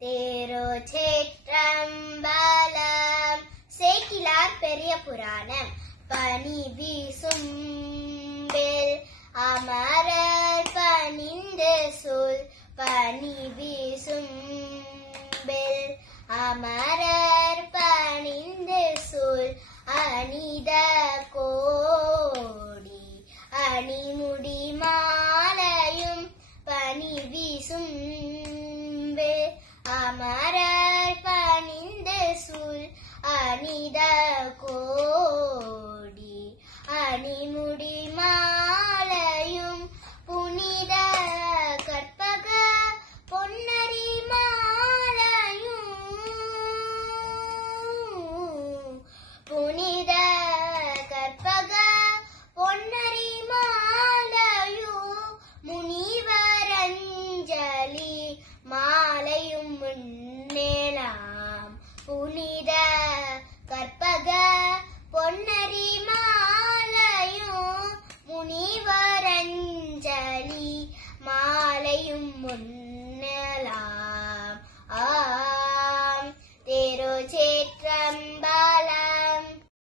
தேரோச்சேற்றம்பலம். சேக்கிழார் பெரிய புராணம். பனி வீசும் வேல் அமரர் பணிந்து சொல். பனி வீசும் வேல் அமரர் பணிந்து சொல். அணித கோடி அணிமுடி மாலையும் பனி வீசும் வேல் அமரர் பணிந்து சொல். அணித கோடி அணிமுடி மாலையும் புனித கற்பக பொன்னரி மாலையும் புனித கற்பக பொன்னரி மாலையும் முனிவரஞ்சலி மாலையும் முன்னேலாம். புனித கற்பக பொன்னரி மாலையும் முனிவரஞ்சலி மாலையும் முன்